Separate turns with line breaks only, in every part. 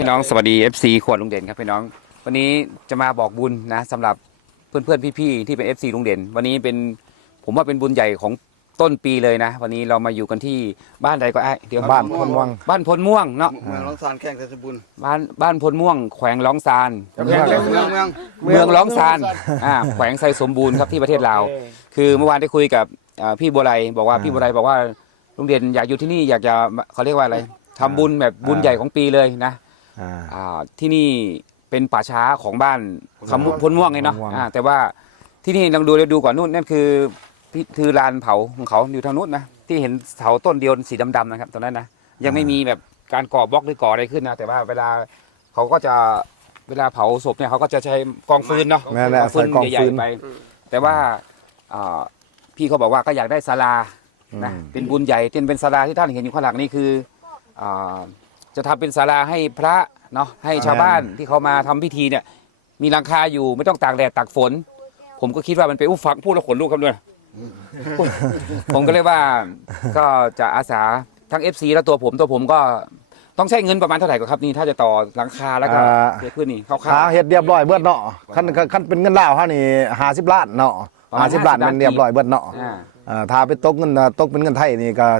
พี่น้องสวัสดี FC ขวดลุงเด่นครับพี่น้องวันนี้จะมาบอกบุญนะสำหรับเพื่อนๆพี่ๆที่เป็น FC ลุงเด่นวันนี้เป็นผมว่าเป็นบุญใหญ่ของต้นปีเลยนะวันนี้เรามาอยู่กันที่บ้านใดก็ได้เดี๋ยว
บ้านพลม่วง
บ้านพลม่วงเนาะ
เมืองร้องซานแข้งเทศบุญ
บ้านพลม่วงแขวงร้องซาน
เมือง
ร้องซานแขวงไซสมบูรณ์ครับที่ประเทศลาวคือเมื่อวานได้คุยกับพี่บัวไรบอกว่าพี่บัวไรบอกว่าลุงเด่นอยากอยู่ที่นี่อยากจะเขาเรียกว่าอะไรทำบุญแบบบุญใหญ่ของปีเลยนะที่นี่เป็นป่าช้าของบ้านคำพลม่วงไงเนาะแต่ว่าที่นี่ลองดูก่อนนู่นนั่นคือลานเผาของเขาอยู่ทางนู้นนะที่เห็นเสาต้นเดียวสีดำๆนะครับตรงนั้นนะยังไม่มีแบบการก่อบล็อกหรือก่ออะไรขึ้นนะแต่ว่าเวลาเขาก็จะเวลาเผาศพเนี่ยเขาก็จะใช้กองฟืนเนาะ
กองฟืน
ใหญ่ๆไปแต่ว่าพี่เขาบอกว่าก็อยากได้ศาลานะเป็นบุญใหญ่เป็นศาลาที่ท่านเห็นอยู่ข้างหลังนี่คือจะทำเป็นศาลาให้พระเนาะให้ชาวบ้านที่เขามาทำพิธีเนี่ยมีหลังคาอยู่ไม่ต้องตากแดดตากฝนผมก็คิดว่ามันเป็นฟังพูดแล้วขนลุกครับด้วยผมก็เลยว่าก็จะอาสาทั้ง FC แล้วตัวผมก็ต้องใช้เงินประมาณเท่าไหร่ครับนี่ถ้าจะต่อหลังคาแล้วก็เฮ็ดขึ้นนี่คร่าว
ๆเฮ็ดเรียบร้อยเบิดเนาะคันเป็นเงินลาวเฮานี่50 ล้านเนาะ50 ล้านมันเรียบร้อยเบิดเนาะถ้าไปตกเงินตกเป็นเงินไทยนี่ก็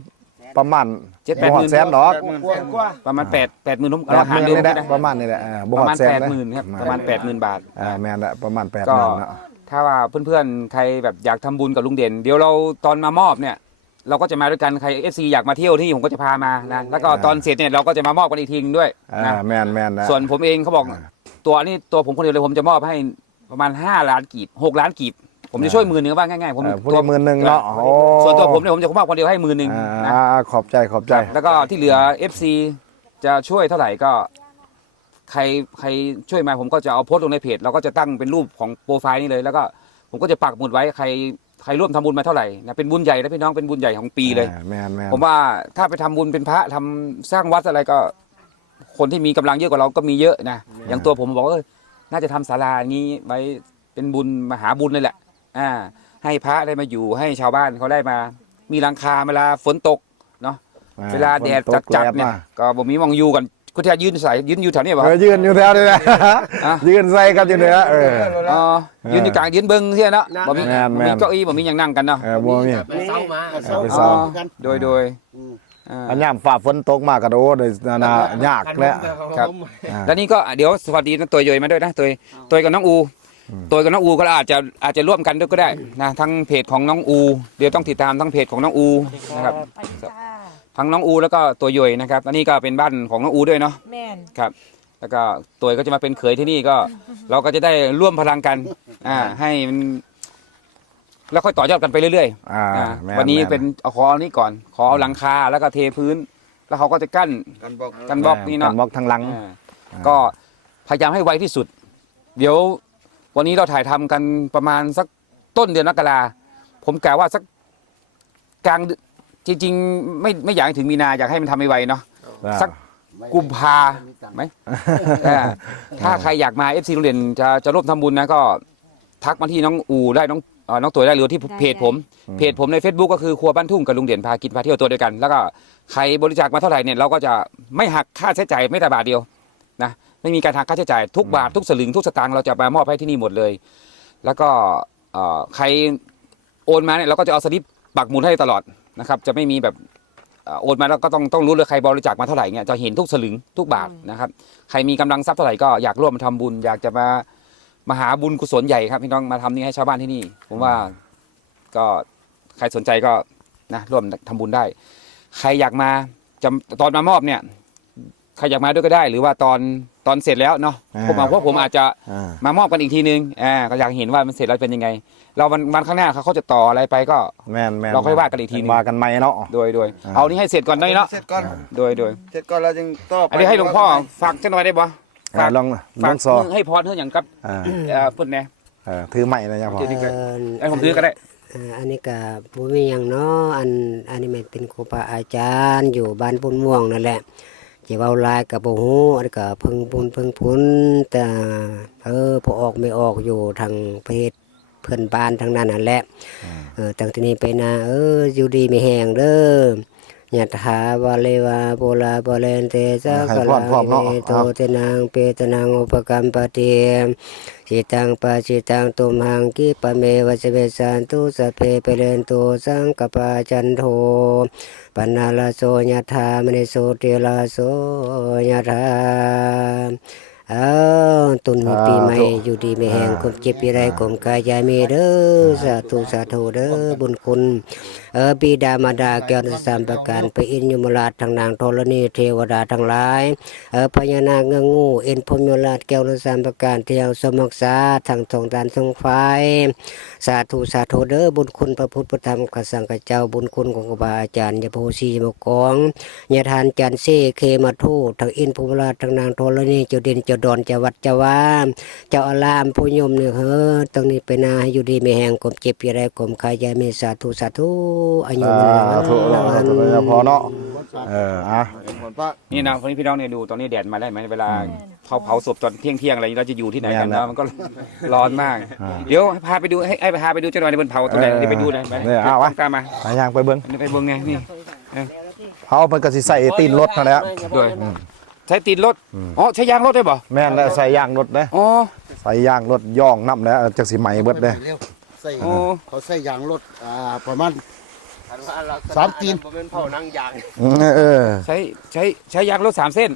10ประมาณ7-8 แสนดอก
ประมาณ8-10,000นุ่ม
หารนี่แหละประมาณนี่แหละ
ประมาณ80,000ครับประมาณ80,000 บาท
แม่นแหละประมาณ80,000เนาะ
ถ้าว่าเพื่อนๆใครแบบอยากทำบุญกับลุงเด่นเดี๋ยวเราตอนมามอบเนี่ยเราก็จะมาด้วยกันใคร FC อยากมาเที่ยวที่ผมก็จะพามานะแล้วก็ตอนเสร็จเนี่ยเราก็จะมามอบกันอีกทีนึงด้วยนะ
แม่น
ส่วนผมเองเขาบอกตัวผมคนเดียวเลยผมจะมอบให้ประมาณ5 ล้านกีบ6 ล้านกีบผมจะช่วย10,000ว่าง่ายๆผม
ตัว10,000เนาะ
ส่วนตัวผมเนี่ยผมจะมอบคนเดียวให้10,000นะ
ขอบใจ
แล้วก็ที่เหลือ FC จะช่วยเท่าไหร่ก็ใครช่วยมาผมก็จะเอาโพสต์ลงในเพจเราก็จะตั้งเป็นรูปของโปรไฟล์นี่เลยแล้วก็ผมก็จะปักหมุดไว้ใครร่วมทำบุญมาเท่าไหร่นะเป็นบุญใหญ่นะพี่น้องเป็นบุญใหญ่ของปีเลยผมว่าถ้าไปทำบุญเป็นพระทำสร้างวัดอะไรก็คนที่มีกำลังเยอะกว่าเราก็มีเยอะนะอย่างตัวผมบอกว่าน่าจะทำศาลาอย่างนี้ไว้เป็นบุญมหาบุญเลยแหละให้พระได้มาอยู่ให้ชาวบ้านเขาได้มามีหลังคาเวลาฝนตกเนาะเวลาแดดจัดๆเนี่ยก็บ่มีมองอยู่กันคุณที่ยืนอยู่แถวนี้ป่ะ
ยืนอยู่แถวนี้นะยืนใส่กันอยู่เนี่ย
ยืนอยู่กลางยืนเบิ้งเที่ยเนาะบ่มีเก้าอี้บ่มีอย่างนั่งกันเนาะ
บ่มี
ไปเศร้า
โดย
อันยามฝ่าฝนตกมากระโดดเลยยากแล้ว
ครับแล้วนี่ก็เดี๋ยวสวัสดีนะตัวย่อยมาด้วยนะตัวกับน้องอูตัวกับน้องอูก็อาจจะร่วมกันด้วยก็ได้นะทั้งเพจของน้องอูเดี๋ยวต้องติดตามทั้งเพจของน้องอูนะครับทั้งน้องอูแล้วก็ตัวย่อยนะครับอันนี้ก็เป็นบ้านของน้องอูด้วยเนาะ
แม่น
ครับแล้วก็ตัวก็จะมาเป็นเขยที่นี่ก็เราก็จะได้ร่วมพลังกันให้มันแล้วค่อยต่อยอดกันไปเรื่อยๆวันนี้เป็นขอนี้ก่อนขอหลังคาแล้วก็เทพื้นแล้วเขาก็จะกั้นบล็อกนี่เนาะ
บล็อกทางหลัง
ก็พยายามให้ไวที่สุดเดี๋ยววันนี้เราถ่ายทำกันประมาณสักต้นเดือนมกราผมกะว่าสักกลางจริงๆไม่อยากถึงมีนาอยากให้มันทำไวๆเนาะสักกุมภาไหมถ้าใครอยากมา FC โรงเรียนจะร่วมทำบุญนะก็ทักมาที่น้องอูได้น้องตัวได้หรือที่เพจผมใน Facebook ก็คือครัวบ้านทุ่งกับลุงเด่นพากินพาเที่ยวตัวเดียวกันแล้วก็ใครบริจาคมาเท่าไหร่เนี่ยเราก็จะไม่หักค่าใช้จ่ายไม่แต่บาทเดียวนะไม่มีการหักค่าใช้จ่ายทุกบาททุกสลึงทุกสตางค์เราจะมามอบให้ที่นี่หมดเลยแล้วก็ใครโอนมาเนี่ยเราก็จะเอาสลิปปักหมุดให้ตลอดนะครับจะไม่มีแบบโอนมาแล้วก็ต้องรู้เลยใครบริจาคมาเท่าไหร่เนี่ยจะเห็นทุกสลึงทุกบาทนะครับใครมีกำลังทรัพย์เท่าไหร่ก็อยากร่วมมาทำบุญอยากจะมาหาบุญกุศลใหญ่ครับพี่น้องมาทำนี่ให้ชาวบ้านที่นี่ผมว่าก็ใครสนใจก็นะร่วมทำบุญได้ใครอยากมาตอนมามอบเนี่ยใครอยากมาด้วยก็ได้หรือว่าตอนเสร็จแล้วเนาะผมอาจจะมามอบกันอีกทีนึงก็อยากเห็นว่ามันเสร็จแล้วเป็นยังไงเราวันข้างหน้าเขาจะต่ออะไรไปก็เราค่อยว่ากันอีกทีนึง
ว่ากันใหม่เนาะ
โดยเอานี่ให้เสร็จก่อนได้เนาะ
เสร็จก่อน
โดย
เสร็จก่อนเราจึงต่อไป
อันนี้ให้หลวงพ่อฝากจังหน่อยได้บ่
ฝาก
ให้พรเท่าอย่างกับพูดแน่
ถือใหม่นะยังพอ
ไอ้ผมถือก็ได้
อันนี้ก็บ่มีหยังเนาะอันนี้มันเป็นครูบาอาจารย์อยู่บ้านพุ่นม่วงนั่นแหละจะเว้าลายกับบ่ฮู้อันก็เพิ่งพุนแต่พอออกไม่ออกอยู่ทางประเทศเพื่อนบ้านทางนั้นนั่นแหละตั้งที่นี้ไปนะอยู่ดีไม่แห้งเด้อยะถาวาเลวาปุราปะเรนเตสัก
ให้
กะ
พร
ลัง
พร้อมเนาะ
เมโตตินังเปตนังอุปกัมปติจิตังปัจจิตังตุมหังกิปะเมวะสเวสันตุสัพเพเปเรนตุสังกปาจันโทปนาลาโสยะถามณิโสติลาโสยะถาตุนปีใหม่อยู่ดีไม่แห้งคนเจ็บปีไรกลมกายใจมีเด้อสาธุสาธุเด้อบุญคุณบิดามารดาแก้วสามประการไปอินยมราชทางนางธรณีเทวดาทั้งหลายพญานาคเงื้องูเอ็นพรหมราชแก้วสามประการเที่ยวสมักษาทางทองดานทรงไฟสาธุสาธุเด้อบุญคุณพระพุทธพระธรรมพระสังฆเจ้าบุญคุณของครูบาอาจารย์ยาโพสีมกองยาทานจันเซเคมาทูทางอินพรหมราชทางนางธรณีเจ้าดินเจ้าดอนเจ้าวัดเจ้าว่าเจ้าอารามผู้ยมเนี่ยตรงนี้ไปนาอยู่ดีไม่แห้งกลมเจ็บปีไรกลมกายใจมีสาธุสาธุอายุมัน
ถูกพอเนาะอ่ะ
นี่นะพี่น้องเนี่ยดูตอนนี้แดดมาได้ไหมเวลาเผาศพตอนเที่ยงอะไรเราจะอยู่ที่ไหนกันนะมันก็ร้อนมากเดี๋ยวพาไปดูให้พาไปดูเจ้าหน่อยในบนเผาตรงไหนที่ไปดูนะไปตามมา
ไปย่างไปเบิ่ง
ไปเบิ่งไงนี่
เฮามันก็สิใส่ตีนรถนั่นแหละ
ด้วยใช้ตีนรถอ๋อใช้ยางรถได้บ่
แม่นแล้วใส่ยางรถเด้
อ๋อ
ใส่ยางรถย่องน้ำแล้วจักสิไหม้เบิดเด้
ใส่
โอ้
เขาใส่ยางรถประมาณ3 ตีน
ใช้ยางรถ3 เส้น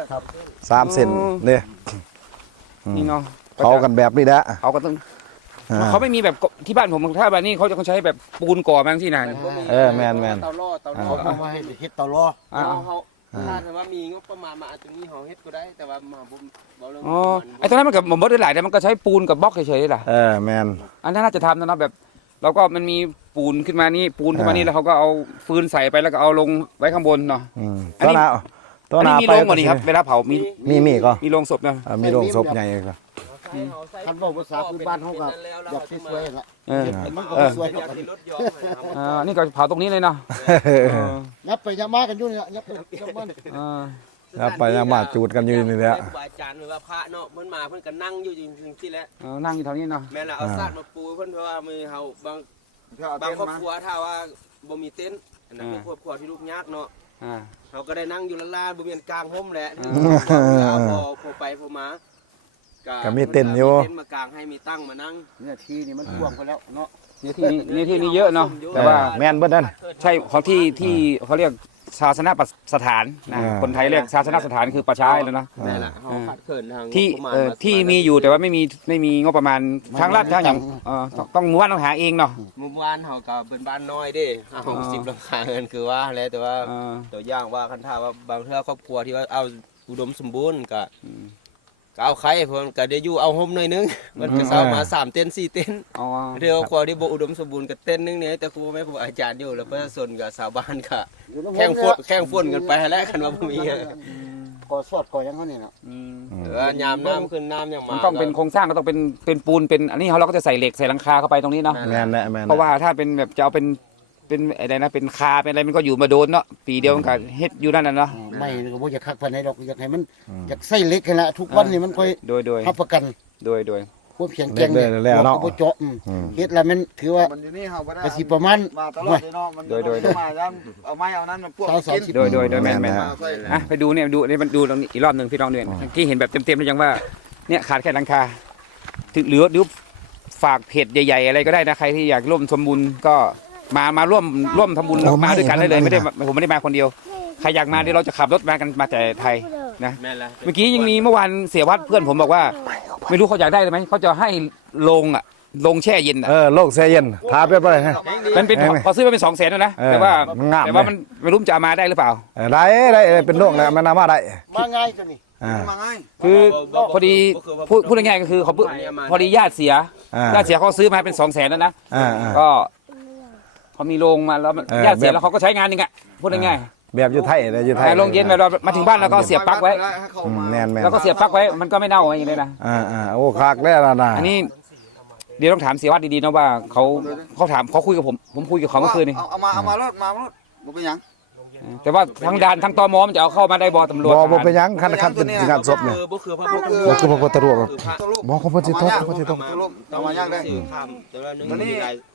3 เซนเด้
นี่เนาะ
เผากันแบบนี้แหละ
เขาก็ต้องเขาไม่มีแบบที่บ้านผมถ้าบ้านนี้เขาจะใช้แบบปูนก่อมาที่นั่น
แม่น
เตาล่อ
เขาเอามาให้เฮ็ดเตาล้อ
เขาถ้าถือว่ามีงบประมาณมาอาจจะมีเขาเฮ็ดก็ได้แต่ว่ามาผมบอกเรื่อง
อ๋อไอ้ตอนนั้นมันกับผมบอกได้หลายแต่มันก็ใช้ปูนกับบล็อกเฉยๆล่ะ
แม่น
อันนั้นน่าจะทำนะเนาะแบบเราก็มันมีปูนขึ้นมานี่ปูนขึ้นมานี่แล้วเขาก็เอาฟืนใส่ไปแล้วก็เอาลงไว้ข้างบนเนาะ
ตอนหน้า
อันนี้มีโรงกว่านี้ครับเวลาเผามี
มีก็
มีโรงศพนะ
มีโรงศพใหญ่ก็
คันบอกภาษาพื้นบ้านเฮาก็อยากสวยๆล่ะ
เออ
มันก็บ่สวย
อยาก
เท่ากัน
เห็นรถยนต์
นี่ก็เผาตรงนี้เลยเนาะ
ยับไปยับมากันอยู่นี่ล่ะยับไปยับมา
แล้วไปยังมาจูดกันอยู่นี่แหละ
ครูบาอาจารย์หรือว่าพระเนาะเพิ่นมาเพิ่นก็นั่งอยู่จริงๆที่แหละ
นั่งอยู่แถวนี้เนาะ
แม่นล่ะเอาซาดมาปูเพิ่นเพราะว่ามือเฮาบางครอบครัวถ้าว่าบ่มีเต็นท์อันนั้นเป็นครอบครัวที่ลูกยากเนาะเขาก็ได้นั่งอยู่ละลานบ่มีกลางห่มแหละพอไปพอมา
ก็มีเต็นท์อยู่
เต็นท์มากางให้มีตั้งมานั่ง
เนี่ยที่นี่มันกว้างไปแล้วเนาะ
นี่ที่นี่เยอะเนาะแต่ว่า
แม่นเบิดนั่น
ใช่ของที่เขาเรียกศาสนสถานนะคนไทยเรียกศาสนสถานคือประชาแล้วนะ
แม่ล่ะเฮาขาดเขินทาง
ที่มีอยู่แต่ว่าไม่มีงบประมาณทางรัฐทางอย่างต้องม้วนต้องหาเองเนาะ
หมู่บ้านเฮาก็เป็นบ้านน้อยเด้เฮา10หลังคาเงินคือว่าแล้วแต่ว่าตัวอย่างว่าคันถ้าว่าบางเทื่อครอบครัวที่ว่าเอาอุดมสมบูรณ์ก็เอาไข่เพิ่นก็ได้อยู่เอาห่มหน่อยนึงมันก็เซามา3เต็นท์4เต็นท์เดี๋ยวครัวที่บ่อุดมสมบูรณ์ก็เต็นท์นึงเนี่ยแต่ครูแม่ครูอาจารย์อยู่แล้วประชาชนกับชาวบ้านก็แข่งฝนกันไปแล้วคันว่าบ่มี
ก่อสอดก่อยังเฮานี่เนาะ
ยามน้ำขึ้นน้ำยังมา
มันต้องเป็นโครงสร้างก็ต้องเป็นปูนเป็นอันนี้เราก็จะใส่เหล็กใส่หลังคาเข้าไปตรงนี้เนาะ
แม่นแหละแม่น
เพราะว่าถ้าเป็นแบบจะเอาเป็นอะไรนะเป็นคาเป็นอะไรมันก็อยู่มาโดนเนาะปีเดียวมันก็เฮ็ดอยู่นั่นน่ะเนาะ
ไม่ก็บ่อยากคักปานใดดอกอยากให้มันอยากใส่เหล็กกันละทุกวันนี่มันค่อย
โดย
รับประกัน ความแข็งแกร่งเนี่ยบ่เจาะเฮ็ดแล้วมันถือว่า
มันอยู่นี่เฮาบ่ได้
ก็สิประมาณ
มาตลอดเลยเนาะมันมาย้ำเอาไม้เอานั้นมาพวกกิน
โดยแม่นอ่ะไปดูเนี่ยดูนี่มันดูตรงนี้อีกรอบนึงพี่น้องเนี่ยที่เห็นแบบเต็มๆแล้วยังว่าเนี่ยขาดแค่หลังคาถึงเหลือฝากเพจใหญ่ๆอะไรก็ได้นะใครที่อยากร่วมทำบุญก็มาร่วมทำบุญมาด้วยกันได้เลยผมไม่ได้มาคนเดียวใครอยากมาเดี๋ยวเราจะขับรถมากันมาแต่ไทยนะเมื่อกี้ยังมีเมื่อวานเสียวัดเพื่อนผมบอกว่าไม่รู้เขาอยากได้ไหมเขาจะให้ลงแช่เย็น
โลกแช่เย็นทาเรียบร้อยฮะ
มันเป็นเขาซื้อมาเป็น200,000นะแต่ว่ามันไม่รู้จะเอามาได้หรือเปล่า
ได้เป็นโลกแล้วมันนำมาได้
มาง่ายตัวนี้
มาง่าย
คือพอดีพูดง่ายๆก็คือเขาพอดีญาติเสียเขาซื้อมาเป็น200,000แล้วนะก็เขามีโรงมาแล้วญาติเสียแล้วเขาก็ใช้งานนึงอ่ะพูดง่ายๆ
แบบอยู่ไทยเลยอยู่ไทย
โรงเย็นแบบเรามาถึงบ้านแล้วก็เสียบปลั๊กไว้
แม่น
แล้วก็เสียบปลั๊กไว้มันก็ไม่เน่าอย่างนี้นะ
โอ้คักแล้วนะ
อันนี้เดี๋ยวต้องถามเสียวัดดีๆนะว่าเขาถามเขาคุยกับผมคุยกับเขาเมื่อคืนนี่
เอามารถบ่เป็นหยัง
แต่ว่าทางด่านทางตมมันจะเอาเข้ามาได้บ่ตำรวจ
บ่เป็นหยังคันเป็นงานศพเนี่ย
บ่คือพระพุทธ
บ่คือพระพุทธรูปบ่ของพระพุทธรูป
เอามายากได้
แต่ว่านึงมีหลาย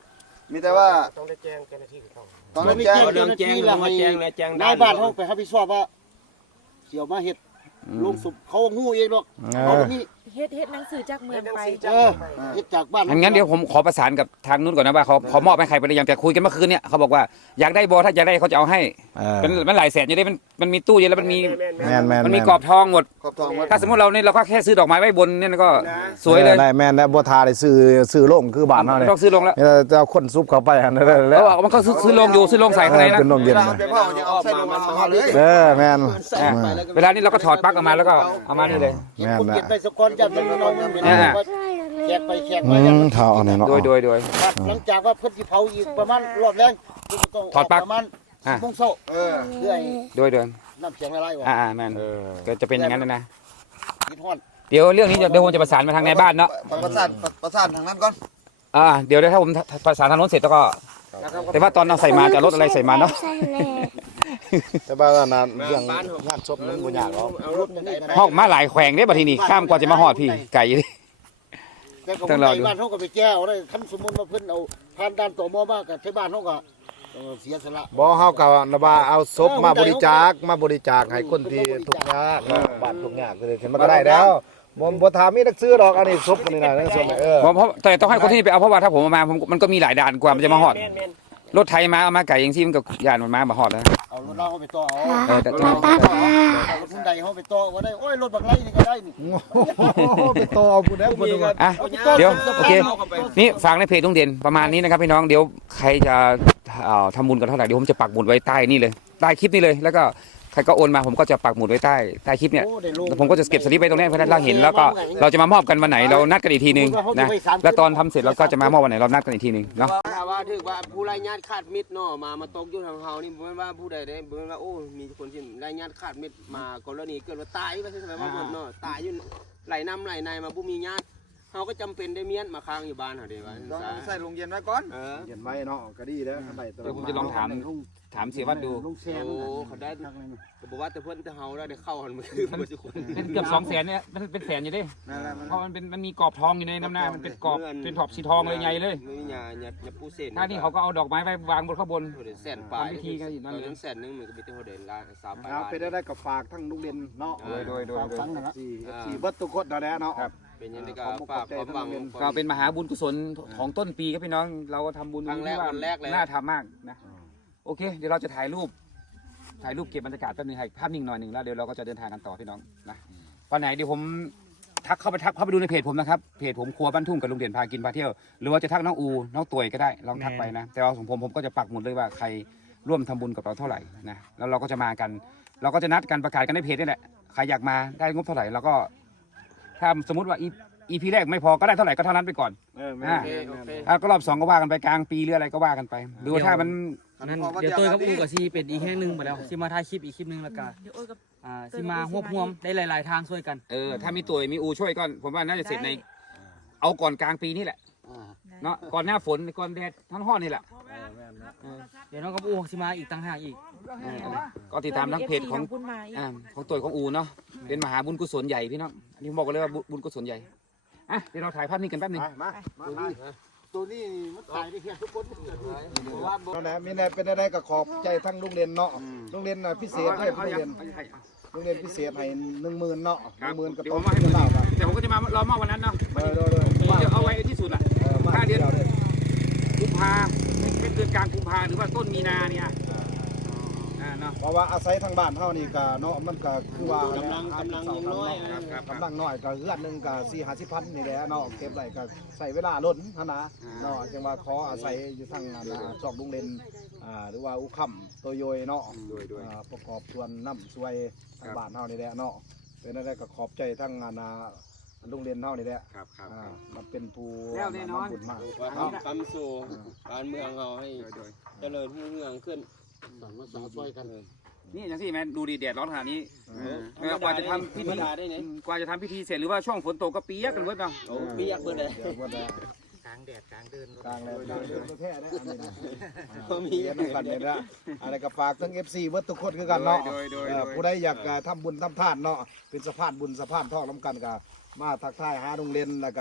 มีแต่ว่า
ต้องได้แจ้งเจ้าหน้าที่เขา
ต้องได้แจ้ง
เรื่องแจ้งแล้วแจ้ง
นายบ้านเขาไปรับผิดชอบว่าเสี่ยวมาเฮ็ดลงศพเขาฮู้เองหรอกเขาบ่มี
เฮ็ดหนังสือจากเมืองไป
เฮ็ดจากบ้าน
งั้นเดี๋ยวผมขอประสานกับทางนู้นก่อนนะว่าเขามอบให้ใครไปหรือยังแต่คุยกันเมื่อคืนเนี่ยเขาบอกว่าอยากได้บอถ้าอยากได้เขาจะเอาให้มันหลายแสนอยู่ดิมันมีตู้เยอะแล้วมันมี
แม่น
มันมีกรอบทองหมด
ขอบทองหมด
ถ้าสมมติเราเนี่ยเราก็แค่ซื้อดอกไม้ไว้บนเนี่ยก็สวยเลย
ได้แม่นแล้วบ่ทาได้ซื้อโลงคือบ้านเฮานี่
ต้องซื้อลงแล้ว
จะเอาคนซุปเข้าไปหั่นนั่นแหละ
แล้
แล้ว ว
มันก็ซื้อลงอยู่ซื้อลงใส่ข้างในนะ
เป็นลมเย็น
เวลาเอาไปเผาจะเอาใส่ลงมาห่อเลย
แม่น
เวลานี้เราก็ถอดปลั๊กออกมาแล้วก็เอามานี่เลย
แม่น
ผม
นะ
เก็บไปสกอนจับมันเรามันเป็นว่าแขกไปแขกมา
เท่าอันนี้เนาะ
โดย
หลังจากว่าเพิ่นสิเผาอีกประมาณรอบแรกประมาณ10:00 นเพื่อให้
โดย
น้ำเสียงละลายออก
แม่นก็จะเป็นอย่างนั้นนะ
คิดฮอด
เดี๋ยวเรื่องนี้เดี๋ยวผมจะประสานมาทางในบ้านเนาะ
ประสานทางนั้นก่อน
เดี๋ยวถ้าผมประสานทางโน้นเสร็จแล้วก็ แต่ว่าตอนเราใส่มาจะรถอะไรใส่มาเนาะ
แต่ว่านั้นเรื่องงานศพนั้นบ่ยากหรอก
เอารถยังไงก็ได้
หอกมาหลายแขวงได้บัดทีนี้ข้ามกว่าจะมาหอดพี่ไก่ดิ
แต่ก็บ่ได้บ้านเฮาก็ไปแก้วได้คันสมมุติว่าเพิ่นเอาผ่านด่านตมมาก็ที่บ้านเฮาก็เสียสละ
บ่เฮาก็ว่าเอาศพมาบริจาคให้คนที่ทุกข์ยากบ้านทุกข์ยากเลยมันก็ได้แล้วบ่ถามมีนักซื้อดอกอันนี้ศพอันนี้นะศพ
เพราะแต่ต้องให้คนที่นี่ไปเอาเพราะว่าถ้าผมเอามามันก็มีหลายด่านกว่ามันจะมาหอดรถไทยมาเอามาไก่อย่างที่มันกับยานมันมาหอดแล้ว
เอารถเราไปต่อเอา
แต่
เอารถใดเฮาไปต่อก็ได้โอ้ยรถบักไล่นี่ก็ได้นี่
ไปต่อเอาผู้ใดผู้หนึ่ง
เดี๋ยวโอเคนี่ฝากในเพจลุงเด่นประมาณนี้นะครับพี่น้องเดี๋ยวใครจะทำบุญกันเท่าไหร่เดี๋ยวผมจะปักหมุดไว้ใต้นี่เลยใต้คลิปนี้เลยแล้วก็ใครก็โอนมาผมก็จะปักหมุดไว้ใต้คลิปเนี่ยผมก็จะเก็บสลิปไว้ตรงนี้เพื่อเราเห็นแล้วก็เราจะมามอบกันวันไหนเรานัดกันอีกทีนึงนะแล้วตอนทำเสร็จเราก็จะมามอบวันไหนเรานัดกันอีกทีนึงเนาะ
ถ้าว่าถือว่าผู้รายงานขาดมิตรเนาะมาตกอยู่ทางเฮานี่บ่แม่นว่าผู้ใดได้บ่แม่นว่าโอ้มีคนที่รายงานขาดมิตรมากรณีเกิดว่าตายว่าใช่ไหมว่าเพิ่นเนาะตายอยู่ไหลน้ำไหลในมาบ่มีญาติเฮาก็จำเป็นได้เมียนมาค้างอยู่บ้านเฮาเด้ว่า
ต้องใส่ลงเย็นไว้ก่อน
เห็นไว้เนาะก็ดีแล้วได้
เดี๋ยวผมจะลองถามเสียวัดดู
ลุงแซม
โอ้เขาได้ก็บอกว่าแต่เพิ่นแต่เฮาได้เข้าหันมันคือบ่สิคน
เกือบ200,000เนี่ยมันเป็นแสนอยู่ดิเพราะมันมีกรอบทองอยู่ในน้ำหน้ามันเป็นกรอบเป็นถอบสีทองเลยใหญ่เลย
มีหญ้าปูเส้น
ถ้านี่เขาก็เอาดอกไม้ไปวางบนข้างบน
แสนปลาย
ทำพิธีกันอยู่นั่นเลย
แสนนึงมันก็มีแต่เฮาได้ล้าน3ปลาย
เอาไปได้กับฝากทั้งลุงเด่นเนาะ
โดย
ฟังนะสี่เบิดทุกคนแล้วเนาะ
เป็นยังไงก็ฝากความหวัง
ก็เป็นมหาบุญกุศลของต้นปีครับพี่น้องเราก็ทำบุญ
ครั้งแรก
ที่ว่า
วันแรกเลย
น่าทำมากนะโอเค เดี๋ยวเราจะถ่ายรูปเก็บบรรยากาศแป๊บนึงให้ภาพนิ่งหน่อยหนึ่งแล้วเดี๋ยวเราก็จะเดินทางกันต่อพี่น้องนะวันไหนเดี๋ยวผมทักเข้าไปดูในเพจผมนะครับเพจผมครัวบ้านทุ่งกับลุงเด่นพากินพาเที่ยวหรือว่าจะทักน้องอูน้องตวยก็ได้ลองทักไปนะแต่ว่าของผมก็จะปักหมุดเลยว่าใครร่วมทำบุญกับเราเท่าไหร่นะแล้วเราก็จะมากัน เราก็จะนัดกันประกาศกันในเพจนี่แหละใครอยากมาได้งบเท่าไหร่เราก็ถ้าสมมติว่าอีพีแรกไม่พอก็ได้เท่าไหร่ก็เท่านั้นไปก่อน
โอเค
ก็รอบ2ก็ว่ากันไปกลางปีหรืออะไรก็ว่ากันไปหรือว่าถ้ามัน
นั่นเดี๋ยวตัวกับอูกับซีเป็นอีกแห่งหนึ่งไปแล้วซีมาถ่ายคลิปอีกคลิปหนึงแล้วก็
เดี๋ยวโอ้ยกับ
ซีมาหวบรวมได้หลาย ๆ ทางช่วยกัน
ถ้ามีตัวมีอูช่วยก็ผมว่าน่าจะเสร็จในเอาก่อนกลางปีนี่แหละเนาะก่อนหน้าฝนก่อนแดดทั้งห้อนนี่แหละ
เดี๋ยวน้องกับอูซีมาอีกต่างหากอีก
ก็ติดตามทั้งเพจของ
บุญมาอีก
ของตัวของอูเนาะเป็นมหาบุญกุศลใหญ่พี่น้องอันนี้ผมบอกกันเลยว่าบุญกุศลใหญ่เดี๋ยวเราถ่ายภาพนี้กันแป๊บนึง
มา
ตัวนี้มันตายได้แค่ทุกคน
ว่า
แล้วนะมีแน่เป็นได้ก็ขอบใจทั้งลุงเด่นเนาะลุงเด่นพิเศษให้ลุงเด่นพิเศษให้10,000เนาะ10,000กับ
เดี๋ยว
ต้
ผ
น
มมาให้
เล่าครับ
แต่ผมก็จะมารอมอบวันนั้นเนาะ
โดย
เดี๋ยวเอาไว้ที่สุดแหละ 5 เดือนกุมภาไม่เกินกลางกุมภาหรือว่าต้นมีนาเนี่ยเนาะ
เพราะว่าอาศัยทางบ้านเฮานี่ก็เนาะมันก็คือว่าก
ำลังยังน้อย
กำลังน้อยก็เฮือนนึงก็4-50,000นี่แหละเนาะเก็บได้ก็ใส่เวลาล้นหั่นนะเนาะจังว่าขออาศัยอยู่ทางจอกลุงเด่นหรือว่าอุค่ำตัวโยยเนาะประกอบส่วนน้ำช่วยทางบ้านเฮานี่แหละเนาะเป็นได้ก็ขอบใจทั้งลุงเด่นเฮานี่แหละ
ครับ
มันเป็นผู้
แล้วแน่นอน
บุญมาก
ว่าทำสู่การเมืองเราให้เจริญรุ่งเรืองขึ้น
สอนภาษาช่วยกัน
นี่อย่างที่แม่ดูดีแดดร้อนขนาดนี้กว่าจะทำพิธี
ได้ไง
กว่าจะทำพิธีเสร็จหรือว่าช่วงฝนตกก็เปียกกันเบิดเนาะ
โอ้เปียกเบิดเลย
กลางแดดกลางเดิน
กลางเลยเดินแท้ๆนะอันนี้นะ
ก็มี
เรียนกันเนี่ยนะอะไรก็ฝากทั้ง FC เบิดทุกคนคือกันเนาะผู้ใดอยากทำบุญทำทานเนาะเป็นสะพานบุญสะพานทองน้ำกันก็มาทักทายหาโรงเรียนแล้วก็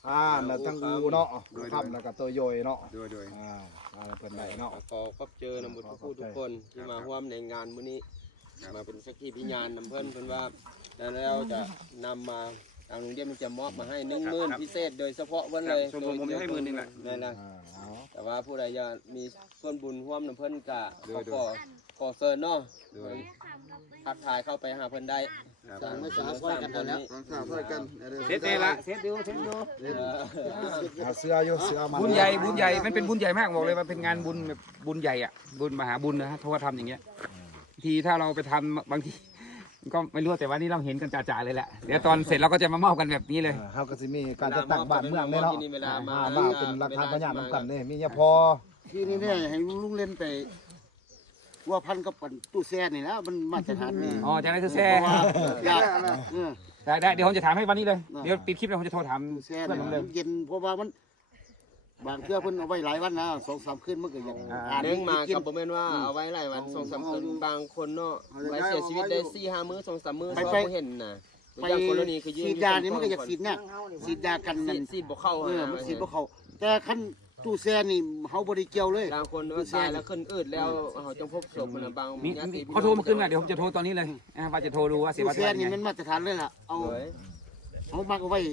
แล้วทั้งอูเนาะครับแล้วก็ตัวโยยเนาะ
โดย
เพิ่นได้เนาะ
ขอพบเจอนำบุตรทุกคนที่มาร่วมในงานมื้อนี้มาเป็นสักขีพยานนำเพิ่นว่าแล้วจะนำมาทางโรงเรียนมันจะมอบมาให้10,000พิเศษโดยเฉพาะเพิ่นเลย
ชมรมผมให้10,000นึงแหละ
นั่นแหละแต่ว่าผู้ใดอยากมีส่วนบุญร่วมนำเพิ่นก็ขอเชิญเนาะทักทายเข้าไปหาเพิ่นได้
สร้างไม่สาช่วยกันแล้ว
เสร็จได้ละเสร็จดู
เสื้ออยู่เสื้อมา
บุญใหญ่มันเป็นบุญใหญ่มากบอกเลยมันเป็นงานบุญแบบบุญใหญ่อ่ะบุญมหาบุญนะฮะเพราะว่าทำอย่างเงี้ยทีถ้าเราไปทำบางทีก็ไม่รู้แต่ว่านี่เราเห็นกันจ่าๆเลยแหละเดี๋ยวตอนเสร็จเราก็จะมามอบกันแบบนี้เลย
เฮาก็สิมีการจะตั้งบ้านเมืองเนาะมาเป็นราคาประหยัดนำกันนี่มีพอ
ที่นี่เนี่ยให้ลุงเล่นไปวัวพันกับปั่นตู้แช่นี่นะมันมาตรฐานนี่
อ๋อจากนั้นคือแซ่
อยาก
ได้เดี๋ยวผมจะถามให้วันนี้เลยเดี๋ยวปิดคลิปแล้วผมจะโทรถาม
ตู้แช่
เพื่อน
นี่
ผมเลย
เย็นเพราะว่ามันบางเทื่อเพิ่นเอาไว้หลายวันนะ2-3 คืนมันก็ยัง
เนื่องมากับบ่แม่นว่าเอาไว้หลายวัน2-3คืนบางคนเนาะไว้เสียชีวิตได้ 4-5 มื้อ 2-3 มื้อก็บ่เห็นน่ะ
ไป
อย่างกรณีคือยืน
ฉีดยานี่มันก็อยากฉีดเนี่ยฉีดยากันนั่น
ฉีดบ่เข้า
มันฉีดบ่เข้าแต่คันตู้แช่นี่เฮาบ่ได้เกี่ยวเลย
บางคนตายแล้วขึ้นอืดแล้วเขาจะพบศพมันบาง
มีเขาโทรมาขึ้นอ่ะเดี๋ยวผมจะโทรตอนนี้เลยว่าจะโทรดูว่าเสีย
ตู้
วัต
แช่
ถุ
นี่
ยังไง
มันมาตรฐานเลยล่ะเอามาเอาไว้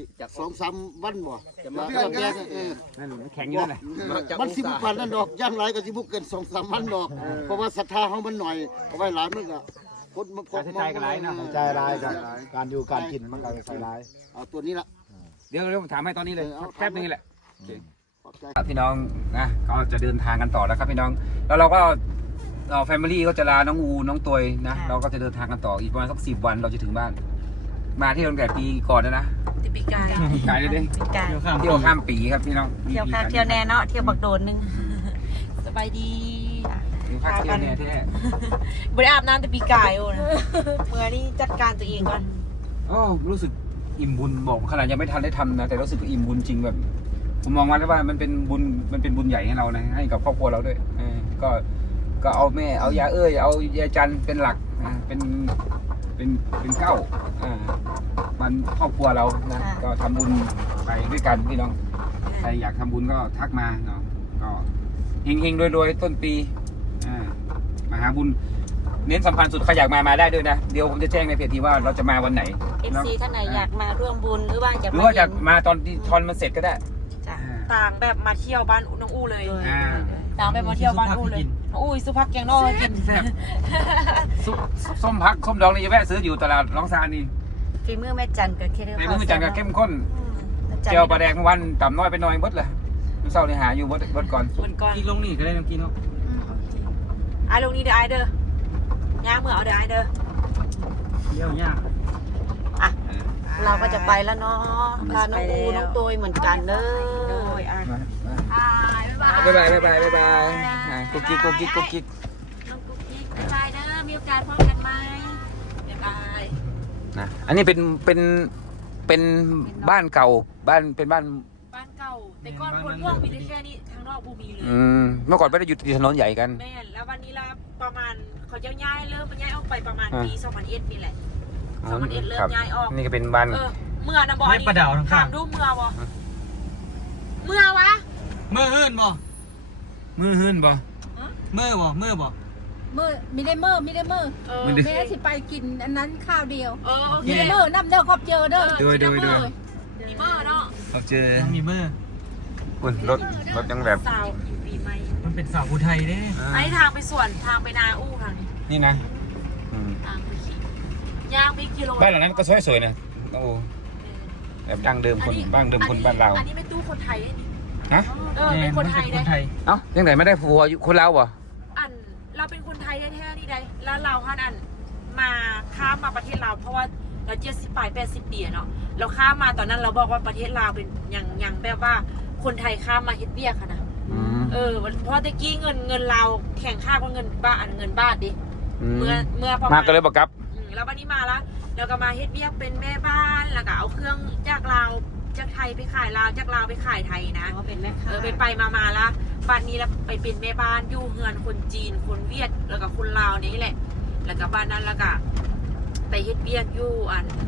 2-3 วันบ่
จะมา
แล้วแต่
นั่นแข็งอยู่นั่นแหละ
มันสิบวันนั่นดอกย่างไรก็สิบุกเกิน2-3 วันดอก เพราะว่าศรัทธาเขามันหน่อยเอาไว้หลายมันก็คนมาพบ
ใจกันหลายเนาะ
ใจร้ายกันการอยู่การกินมันก็ใส่ร้าย
เอาตัวนี้ละ
เดี๋ยวผมถามให้ตอนนี้เลยแป๊บนึงนี่แหละ
ขอบใจ
ครับพี่น้องนะก็จะเดินทางกันต่อแล้วครับพี่น้องแล้วเราก็แฟมิลี่ก็จะลาน้องอูน้องตวยนะเราก็จะเดินทางกันต่ออีกประมาณสัก10 วันเราจะถึงบ้าน มาที่โรงแรมปีก่อนนะ
ติปีกาย
ไกลเลยดิ
ปีกาย
เที่ยวข้ามปีครับพี่น้อง
เที่ยวคักเที่ยวแน่เนาะเที่ยวบักโดนนึงสบายดี
เที่ยวข้ามเที่ยวเนี่ยแท้
บ่ได้อาบน้ำแต่ปีกายโอ้นะเมื่อนี้จัดการตัวเองก่อน
อ๋อรู้สึกอิ่มบุญบอกขนาดยังไม่ทันได้ทำนะแต่รู้สึกอิ่มบุญจริงแบบผมมองว่ามันเป็นบุญใหญ่ให้เรานะให้กับครอบครัวเราด้วยก็เอาแม่เอายาเอายาจันเป็นหลักเป็นเก้ามันครอบครัวเรานะก็ทำบุญไปด้วยกันพี่น้องใครอยากทำบุญก็ทักมาเนาะก็เฮงๆรวยๆต้นปีมาหาบุญเน้นสำคัญสุดใครอยากมาได้ด้วยนะเดี๋ยวผมจะแจ้งในเพจทีว่าเราจะมาวันไหน
FC ท่านไหนอยากมาร่วมบุญหรือว่าอยาก
หรือว่าจะมาตอนที่ทอนมันเสร็จก็ได้
จ้ะต่างแบบมาเที่ยวบ้านน้องอู้เลยต่างแบบมาเที่ยวบ้านอู้เลยอู้สุภักแกงนอกกิน
แซ่บส้มพักส้มดองนี่จะแวะซื้ออยู่ตลาดร้องซานนี่
ฝีมือแม่จันกับเคเดอร์
ในมือจันกับเข้มข้นเจียวปลาแดงเมื่อวันต่ำน้อยไปหน่อยเบิดเลยเศร้าเลยหาอยู่เบิดก่อน
วันก่อน
กินลงนี่ก็ได้น้ำกินเนาะ
ไอ้ลงนี้เด้อไอ้เด้อย่างเมื่อเอาเด้อไอ้เด้อ
เลี้ยวยาก
อ่ะเราก็จะไปแล้วเนาะลาน้องอูน้องตัวเหมือนกันเด้อบ๊ายบาย
บ๊ายบายกุ๊กกิ๊ก
น้องกุ๊กกิ๊กบ๊ายบายเด้อมีโอกาสพบกันไหมบ๊ายบาย
นะอันนี้เป็นบ้านเก่าเป็นบ้าน
บ้านเก่าแต่ก่อนคนม่วงมีแต่แค่นี้ทางนอกบูมีเลย
เมื่อก่อนไม่ได้อยู่ที่ถนนใหญ่กัน
แม่นแล้ววันนี้ละประมาณเขาจะย้ายเริ่มย้ายออกไปประมาณปี2001นี่แหละ2001เริ่มย้ายออก
นี่ก็เป็นบ้าน
เมื่อนะบอ
ไม่ประดาวทั้งข้าง
ถามดูเมื่อวะเมื่อวะ
เมื่อหื่นบ่
มือหื่นบ่
เมื่อบ่เมื่อบ่
มือมีได้มือมีได้มือแม่สิไปกินอันนั้นข้าวเดียว
โอเค
มีได้มือน้ำเด้อขอบเจอเด้อ
โดย
มีเมื่อเนาะ
เราเจอ
มีเมื่อ
อุ่นรถยังแบบ
สาวปีใหม่
มันเป็นสาวผู้ไทยเด้
อันนี้ทางไปสวนทางไปนาอู้ทางนี้
นี่นะ
ทางไปขี่ย่างไปกิโล
บ้านหลังนั้นก็สวยๆนะโอ้แบบดั้งเดิมคนบ้านเดิมคนบ้านเรา
อันนี้ไม่ตู้คนไทยนี่
ฮะ
เป็นคนไทย
ค
ได้
นไทย
เอ้ายังไงไม่ได้ผัวอยู่คนลาวบ่
อันเราเป็นคนไทยแท้ๆนี่ได้แล้วเราฮันอันมาข้ามมาประเทศลาวเพราะว่าเรา70-80 ปีเนาะเราข้ามมาตอนนั้นเราบอกว่าประเทศลาวเป็นอย่างแบบว่าคนไทยข้ามมาเฮ็ดเวียกค่ะนะเพราะตะกี้เงินลาวแข่งค่ากว่าเงินบ้านเงินบาทดิเมื่อประมาณ
มาก็เลยบอกกับ
แล้ววันนี้มาแล้วเราก็มาเฮ็ดเวียกเป็นแม่บ้านแล้วก็เอาเครื่องจากลาวจากไทยไปขายลาวจากลาวไปขายไทยนะ
เป็นแม่ค้า
ไปมาแล้วบ้านนี้แล้วไปเป็นแม่บ้านอยู่เฮือนคนจีนคนเวียดแล้วก็คนลาวนี่แหละแล้วก็บ้านนั้นแล้วก็ไปเฮ็ดเวียกอยู่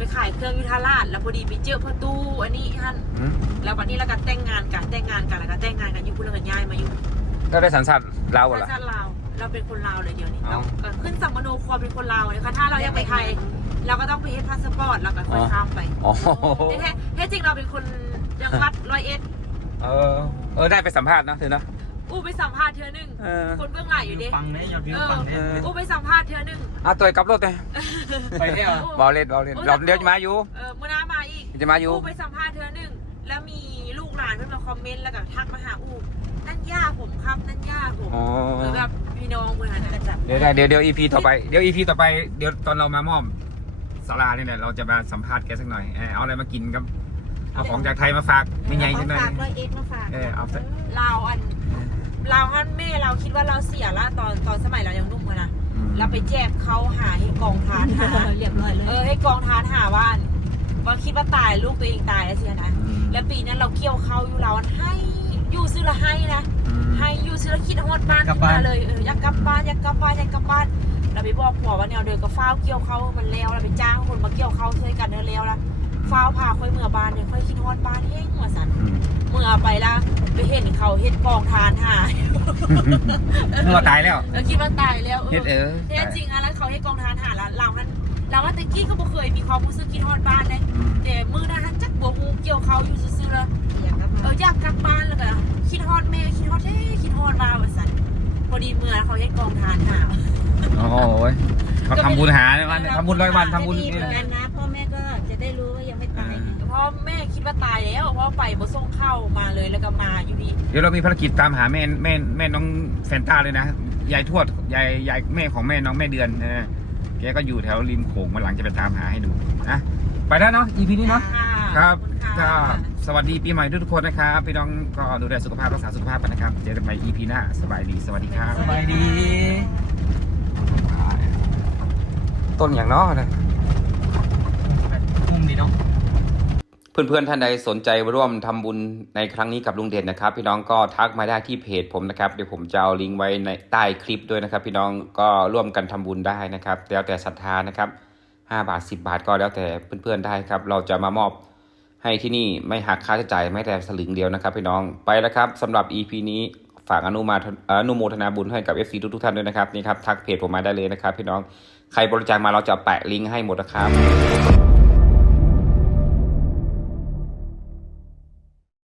ไปขายเครื่องอยุทธราชแล้วพอดีไปเจอพ่อตู้อันนี้ท่านแล้ววันนี้เราก็แต่งงานกันแล้วก็แต่งงานกันอยู่พุ่นแล้วก็ย้ายมาอยู่
ก็ได้สัญชาติลาวเหรอ
ชาติลาวเราเป็นคนลาวเลยเดี๋ยวนี้
อ๋อ
เราขึ้นสัมมโนครัวเป็นคนลาวเลยค่ะถ้าเราอยากไปไทยเราก็ต้องไปเฮ็ดพาสปอร์ตแล้วก็ค่อยข้ามไป
อ๋อ
แท้จริงเราเป็นคนจังหวัดร้อยเอ็ด
ได้ไปสัมภาษณ์เนอะเธอเนาะ
อู้ไปสัมภาษณ์เธอหนึ่ง
เออ
คนเบื้องหลังอยู่ดิ
ฟังได้ยอดวิวฟังได้
อู้ไปสัมภาษณ์เธอหนึ่ง
เอาตัวกลับรถเลย
ไปเที่ยว
บอลเล่นเราเดี๋ยวจะมาอยู่
มื่อหน้ามาอีก
จะมาอยู่
อู้ไปสัมภาษณ์เธอหนึ่งแล้วมีลูกหลานเพื่อนมาคอมเมนต์แล้วก็ทักมาหาอู้นั่นย่าผมครับนั่นย่าผม
อ๋อ
หรือแบบพี่น้องเพื่อนนะจับ
เดี๋ยว EP ต่อไปเดี๋ยว EP ต่อไปเดี๋ยวตอนเรามามอบศาลาเนี่ยเราจะมาสัมภาษณ์แกสักหน่อยเอาอะไรมากินครับเอาของจากไทยมาฝากไม่ใหญ่จังเลย
ฝากร้อยเอ็ดมาฝาก
เอาสัก
เราฮันแม่เราคิดว่าเราเสียละตอนสมัยเรายังนุ่มนะเราไปแจกเขาหาให้กองทานหา
เรียบร้อยเลย
ให้กองทานหาว่าคิดว่าตายลูกตัวเองตายแล้วเสียนะ แล้วปีนั้นเราเกี่ยวเขาอยู่เราให้อยู่ซื้อละให้นะให้อยู่ซื้อละคิดฮอดบ้านขึ้นมาเลยอยากกลับบ้านเราไปบอกผัวว่าแนวเดินก็ฟ้าวเกี่ยวเขามันแล้วเราไปจ้างคนมาเกี่ยวเขาช่วยกันเดินแล้วละฟ้าวพาค่อยเมื่อบ้านเนี่ยค่อยคิดฮอดบ้านเองว่าสันเมื่อไปละไปเห็นเขาเฮ็ดกองทานหา
เมื่อตายแล้ว
แล้วคิดว่าตายแล้ว
เฮ็ด
แท้จริงอะแล้วเขาเฮ็ดกองทานหาละเราว่าตะกี้ก็บ่เคยมีความรู้สึกคิดฮอดบ้านเลยแต่มื้อนั้นจักบ่ฮู้เกี่ยวเขาอยู่ซื่อๆแล้วอยากกลับบ้านแล้วก็คิดฮอดแม่คิดฮอดคิดฮอดมาว่าซั่นพอดีเมื่อเขาเฮ็ดกองทานหา
โอ้โหเขาทำบุญหาวันทำบุญ100 วันทำบุญ
ดีเหมือนกันนะพ่อแม่ก็จะได้รู้ว่ายังไม่ตาย
เพราะแม่คิดว่าตายแล้วเพราะไปบ่ส่งเข้ามาเลยแล้วก็มาอยู่ดี
เดี๋ยวเรามีภารกิจตามหาแม่น้องแฟนต้าเลยนะยายทวดยายแม่ของแม่น้องแม่เดือนแกก็อยู่แถวริมโขงมาหลังจะไปตามหาให้ดูนะไปแล้วเนาะ EP นี้เนาะครับก็สวัสดีปีใหม่ทุกคนนะครับพี่น้องก็ดูแลสุขภาพรักษาสุขภาพกันนะครับเจอกันใหม่ EP หน้าสบายดีสวัสดีครับ
สบายดี
ต้นอย่างเนาะนะ
มุมดีเนาะ
เพื่อนๆท่านใดสนใจร่วมทำบุญในครั้งนี้กับลุงเด่นนะครับพี่น้องก็ทักมาได้ที่เพจผมนะครับเดี๋ยวผมจะเอาลิงก์ไว้ในใต้คลิปด้วยนะครับพี่น้องก็ร่วมกันทำบุญได้นะครับแล้วแต่ศรัทธานะครับ5 บาท 10 บาทก็แล้วแต่เพื่อนๆได้ครับเราจะมามอบให้ที่นี่ไม่หักค่าใช้จ่ายแม้แต่สลึงเดียวนะครับพี่น้องไปแล้วครับสำหรับ EP นี้ฝากอนุโมทนาบุญให้กับ FC ทุกท่านด้วยนะครับนี่ครับทักเพจผมมาได้เลยนะครับพี่น้องใครบริจาคมาเราจะแปะลิงก์ให้หมดนะครับ